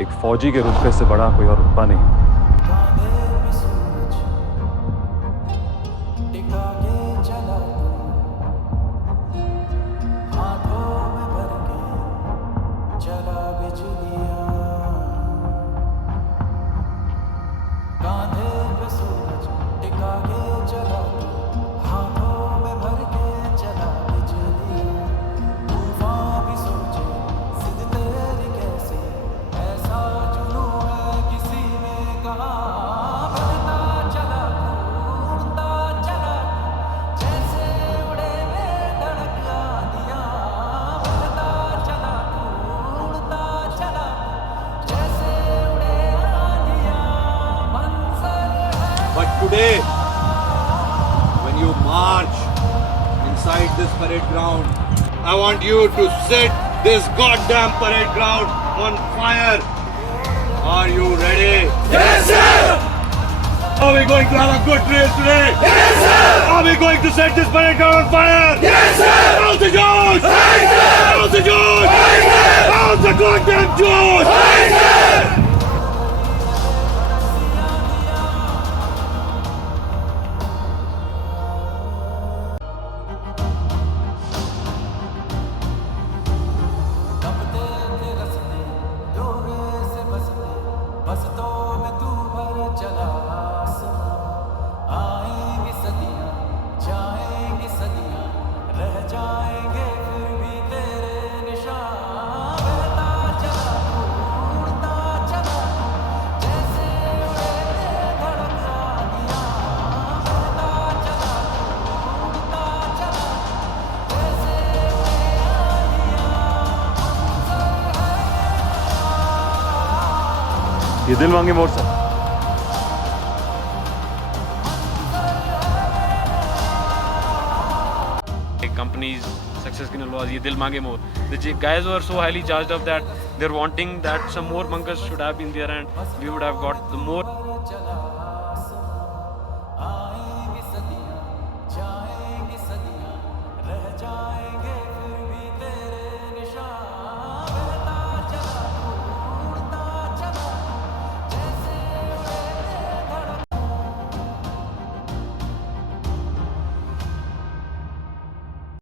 एक फौजी के रुतबे से बड़ा कोई और रुतबा नहीं। But today, when you march inside this parade ground, I want you to set this goddamn parade ground on fire. Are you ready? Yes, sir! Are we going to have a good drill today? Yes, sir! Are we going to set this parade ground on fire? Yes, sir! How's the George? Aye, sir! How's the George? Aye, sir! How's the goddamn George? Aye, sir! ये दिल मांगे मोर सा company's success in was ye dil mange more. The guys were so highly charged up that they're wanting that some more mangas should have been there and we would have got the more.